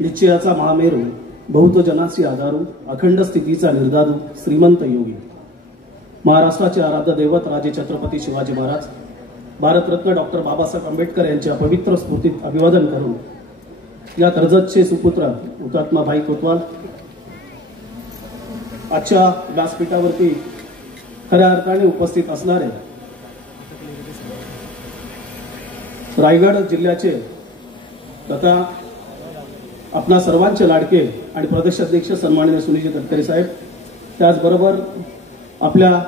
निश्चयाचा महामेरू, बहुत जनासी आधारू, अखंड स्थितीचा निर्धारू, श्रीमंत योगी, महाराष्ट्राचे आराध्य दैवत राजे छत्रपती शिवाजी महाराज, भारतरत्न डॉक्टर बाबासाहेब आंबेडकर यांच्या पवित्र स्फूर्तीत अभिवादन करून या कर्जतचे सुपुत्र हुतात्मा भाई कोतवाल आजच्या व्यासपीठावरती खऱ्या अर्थाने उपस्थित असणारे रायगड जिल्ह्याचे तथा आपला सर्वांचे लाडके आणि प्रदेशाध्यक्ष सन्माननीय सुनील तटकरे साहेब, त्याचबरोबर आपल्या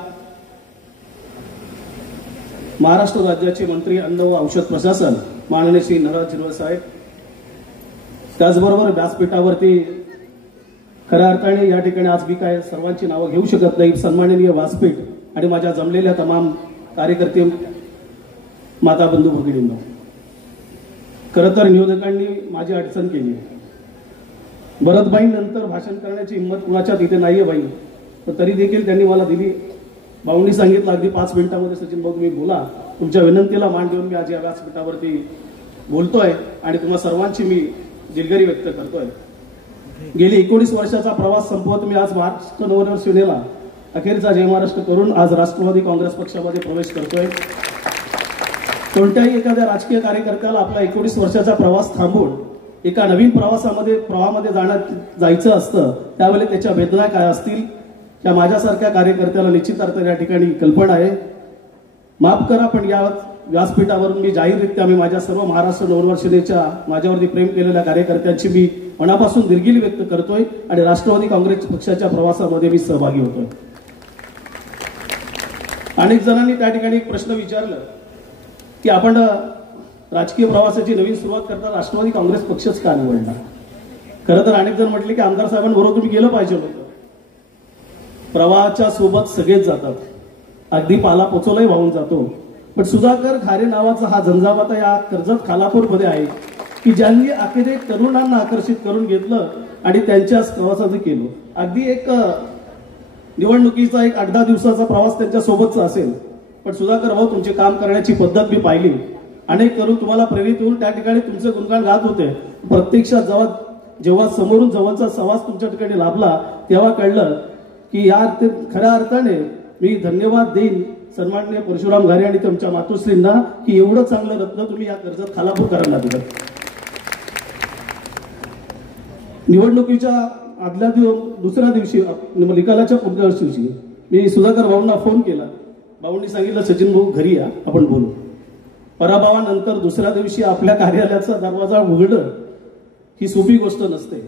महाराष्ट्र राज्याचे मंत्री अन्न व औषध प्रशासन माननीय श्री नरहर झिरवळ साहेब, त्याचबरोबर व्यासपीठावरती खऱ्या अर्थाने या ठिकाणी आज मी काय सर्वांची नावं घेऊ शकत नाही, सन्माननीय व्यासपीठ आणि माझ्या जमलेल्या तमाम कार्यकर्ते माता बंधू भगिनींनो, खरं तर नियोजकांनी माझी अडचण केली. भरतबाई नंतर भाषण करण्याची हिंमत कुणाच्या तिथे नाहीये बाई, तर तरी देखील त्यांनी मला दिली. भाऊंनी सांगितलं अगदी 5 मिनिटांमध्ये सचिन भाऊ तुम्ही बोला, तुमच्या विनंतीला मान देऊन मी आज या व्यासपीठावरती बोलतोय आणि तुम्हा सर्वांची मी दिलगिरी व्यक्त करतोय. गेली 19 वर्षाचा प्रवास संपवत मी आज महाराष्ट्र नवनिर्माण सेनेला अखेरचा जय महाराष्ट्र करून आज राष्ट्रवादी काँग्रेस पक्षामध्ये प्रवेश करतोय. कोणत्याही एखाद्या राजकीय कार्यकर्त्याला आपला 19 वर्षाचा प्रवास थांबवून एका नवीन प्रवाहामध्ये जायचं असतं, त्यावेळी त्याच्या वेदना काय असतील त्या माझ्यासारख्या कार्यकर्त्याला निश्चित अर्थ या ठिकाणी कल्पना आहे. माफ करा, पण या व्यासपीठावरून मी जाहीररित्या मी माझ्या सर्व महाराष्ट्र नवनिर्माण सेनेच्या माझ्यावरती प्रेम केलेल्या कार्यकर्त्यांची मी मनापासून दिलगिरी व्यक्त करतोय आणि राष्ट्रवादी काँग्रेस पक्षाच्या प्रवासामध्ये मी सहभागी होतोय. अनेक जणांनी त्या ठिकाणी एक प्रश्न विचारला की आपण राजकीय प्रवासाची नवीन सुरुवात करता राष्ट्रवादी काँग्रेस पक्षच का निवडला. खरं तर अनेक जण म्हटले की आमदार साहेबांबरोबर तुम्ही गेलं पाहिजे होतं. प्रवाहाच्या सोबत सगळेच जातात, अगदी पाला पोचवलाही वाहून जातो, पण सुधाकर खारे नावाचा हा झंझावाता या कर्जत खालापूर मध्ये आहे की ज्यांनी अखेर तरुणांना आकर्षित करून घेतलं आणि त्यांच्या प्रवासाचं केलं. अगदी एक निवडणुकीचा एक 8-10 दिवसाचा प्रवास त्यांच्या सोबतचा असेल, पण सुधाकर भाऊ तुमचे काम करण्याची पद्धत मी पाहिली. अनेक तरुण तुम्हाला प्रेरित होऊन त्या ठिकाणी तुमचे गुणगान गात होते. प्रत्यक्षात जेव्हा समोरून जवळचा सहवास तुमच्या ठिकाणी लाभला तेव्हा कळलं की या खऱ्या अर्थाने मी धन्यवाद देईन सन्माननीय परशुराम घारे आणि तुमच्या मातोश्रींना की एवढं चांगलं रत्न तुम्ही या कर्जत खालापूरकरांना दिलं. निवडणुकीच्या आदल्या दुसऱ्या दिवशी निकालाच्या पुढच्या दिवशी मी सुधाकर भाऊंना फोन केला. भाऊंनी सांगितलं सचिन भाऊ घरी या, आपण बोलू. पराभवानंतर दुसऱ्या दिवशी आपल्या कार्यालयाचा दरवाजा उघडणं ही सोपी गोष्ट नसते.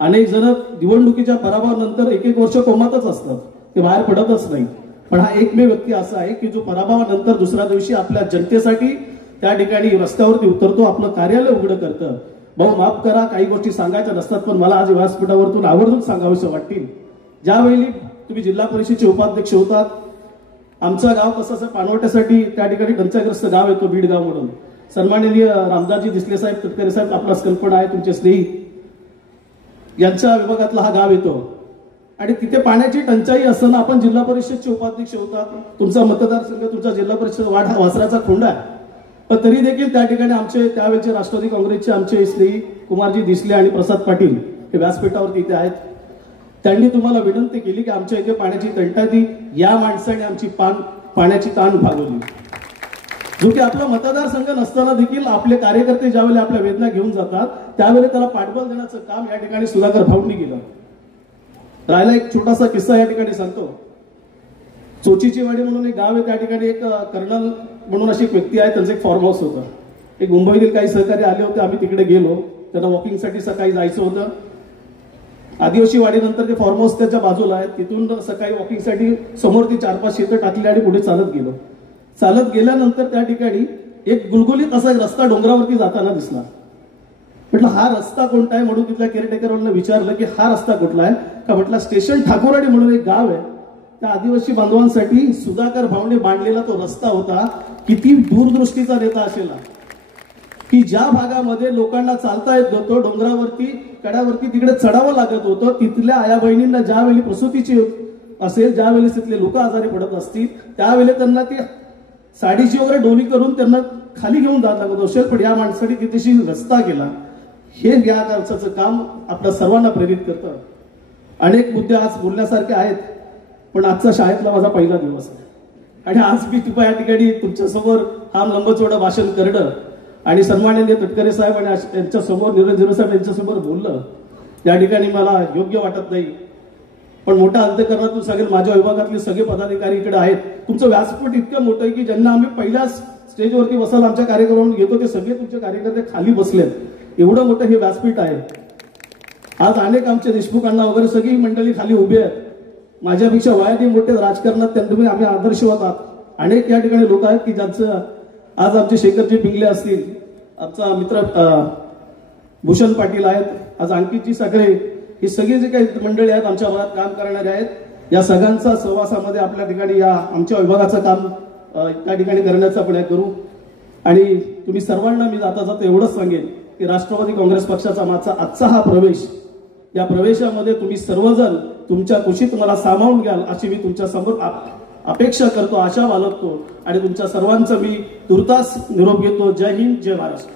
अनेक जण निवडणुकीच्या पराभवानंतर 1-1 वर्ष कोमातच असतात, ते बाहेर पडतच नाही. पण हा एकमेव व्यक्ती असा आहे की जो पराभवानंतर दुसऱ्या दिवशी आपल्या जनतेसाठी त्या ठिकाणी रस्त्यावरती उतरतो, आपलं कार्यालय उघडं करतं. भाऊ माफ करा, काही गोष्टी सांगायच्या नसतात, पण मला आज व्यासपीठावरतून आवर्जून सांगावंसं वाटतील. ज्यावेळी तुम्ही जिल्हा परिषदेचे उपाध्यक्ष होतात, आमचं गाव कसं असं पाणवट्यासाठी त्या ठिकाणी टंचाईग्रस्त गाव येतो बीड गाव म्हणून. सन्माननीय रामदासजी दिसले साहेब, तटकरे साहेब, आपल्यास कल्पना आहे, तुमचे स्नेही यांच्या विभागातला हा गाव येतो आणि तिथे पाण्याची टंचाई असताना आपण जिल्हा परिषदचे उपाध्यक्ष होतात. तुमचा मतदारसंघ, तुमचा जिल्हा परिषद वाढ हा वासराचा खोंडा आहे, पण तरी देखील त्या ठिकाणी आमचे त्यावेळेचे राष्ट्रवादी काँग्रेसचे आमचे स्नेही कुमारजी दिसले आणि प्रसाद पाटील हे व्यासपीठावरती इथे आहेत. त्यांनी तुम्हाला विनंती केली की आमच्या इथे पाण्याची टंचाई, या माणसाने आमची पाण्याची ताण भागवली. जो की आपला मतदारसंघ नसताना देखील आपले कार्यकर्ते ज्यावेळेला आपल्या वेदना घेऊन जातात त्यावेळेला त्याला पाठबळ देण्याचं काम या ठिकाणी सुधाकर भाऊंनी केलं. राहिला एक छोटासा किस्सा या ठिकाणी सांगतो. चोचीची वाडी म्हणून एक गाव आहे, त्या ठिकाणी एक कर्नल म्हणून अशी एक व्यक्ती आहे, त्यांचं एक फार्म हाऊस होतं. एक मुंबईतील काही सहकारी आले होते, आम्ही तिकडे गेलो. त्यांना वॉकिंगसाठी सकाळी जायचं होतं. आदिवासी वाडीनंतर ते फार्म हाऊस त्याच्या बाजूला आहे, तिथून सकाळी वॉकिंगसाठी समोर ती 4-5 शेतं टाकली आणि पुढे चालत गेलो. चालत गेल्यानंतर त्या ठिकाणी एक गुलगुलीत असा रस्ता डोंगरावरती जाताना दिसला. म्हटलं हा रस्ता कोणता आहे म्हणून तिथल्या केअरटेकरला विचारलं की हा रस्ता कुठला आहे का. म्हटलं स्टेशन ठाकुरवाडी म्हणून एक गाव आहे, त्या आदिवासी बांधवांसाठी सुधाकर भाऊने बांधलेला तो रस्ता होता. किती दूरदृष्टीचा नेता असेल की ज्या भागामध्ये लोकांना चालता येत नव्हतं, डोंगरावरती कड्यावरती तिकडे चढावं लागत होतं, तिथल्या आया बहिणींना ज्यावेळी प्रसूतीची असेल, ज्या वेळेस तिथले लोक आजारी पडत असतील त्यावेळेस त्यांना ती साडीची वगैरे डोली करून त्यांना खाली घेऊन जात लागत असेल, पण या माणसाने तिथेशी रस्ता केला. हे या खर्चाचं काम आपल्या सर्वांना प्रेरित करतं. अनेक मुद्दे आज बोलण्यासारखे आहेत, पण आजचा शाळेतला माझा पहिला दिवस आहे आणि आज मी तुका या ठिकाणी तुमच्यासमोर हा लंबचोडं भाषण करणं आणि सन्माननीय तटकरे साहेब आणि यांच्यासमोर निरंजन साहेब यांच्यासमोर बोललं या ठिकाणी मला योग्य वाटत नाही. पण मोठ्या अंतःकरणातून सांगेल, माझ्या विभागातले सगळे पदाधिकारी इकडे आहेत. तुमचं व्यासपीठ इतकं मोठं आहे की ज्यांना आम्ही पहिल्याच स्टेजवरती बसायला आमच्या कार्यक्रमावर घेतो ते सगळे तुमचे कार्यकर्ते खाली बसलेत. एवढं मोठं हे व्यासपीठ आहे. आज अनेक आमच्या देशमुखांना वगैरे सगळी मंडळी खाली उभी आहेत. माझ्यापेक्षा वयाने मोठे राजकारणात त्यांना आम्ही आदर्शवत आहात. अनेक या ठिकाणी लोक आहेत की ज्यांचं आज आमचे शेखरजी पिंगले असतील, आमचा मित्र भूषण पाटील आहेत, आज अंकितजी साखरे, ही सगळी जे काही मंडळी आहेत आमच्या भागात काम करणारे आहेत, या सगळ्यांचा सहवासामध्ये आपल्या ठिकाणी या आमच्या विभागाचं काम त्या ठिकाणी करण्याचा प्रयत्न करू. आणि तुम्ही सर्वांना मी जाता जाता एवढंच सांगेन की राष्ट्रवादी काँग्रेस पक्षाचा माझा आजचा हा प्रवेश, या प्रवेशामध्ये तुम्ही सर्वजण तुमच्या कुशीत मला सामावून घ्याल अशी मी तुमच्या समोर अपेक्षा करतो, आशा बाळगतो आणि तुमच्या सर्वांचा मी तुर्तास निरोप घेतो. जय हिंद, जय महाराष्ट्र.